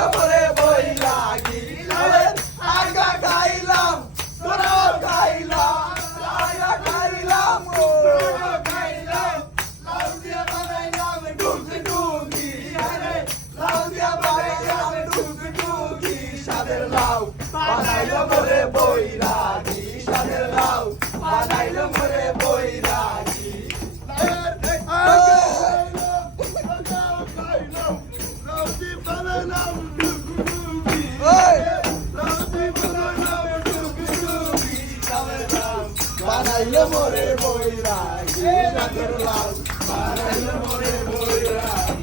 বানাইলো মোরে বৈরাগী লাউয়ের আগা খাইলাম তোরাও খাইলাম আগা খাইলাম ও খাইলাম লাউ দিয়া বানাইলাম ডুগি ডুগি আরে লাউ দিয়া বানাইলাম ডুগি ডুগি সাদের লাউ বানাইলো মোরে বৈরাগী সাদের লাউ বানাইলো মোরে বৈরাগী বানাইলো মোরে বৈরাগী সাদের লাউ বানাইলো মোরে বৈরাগী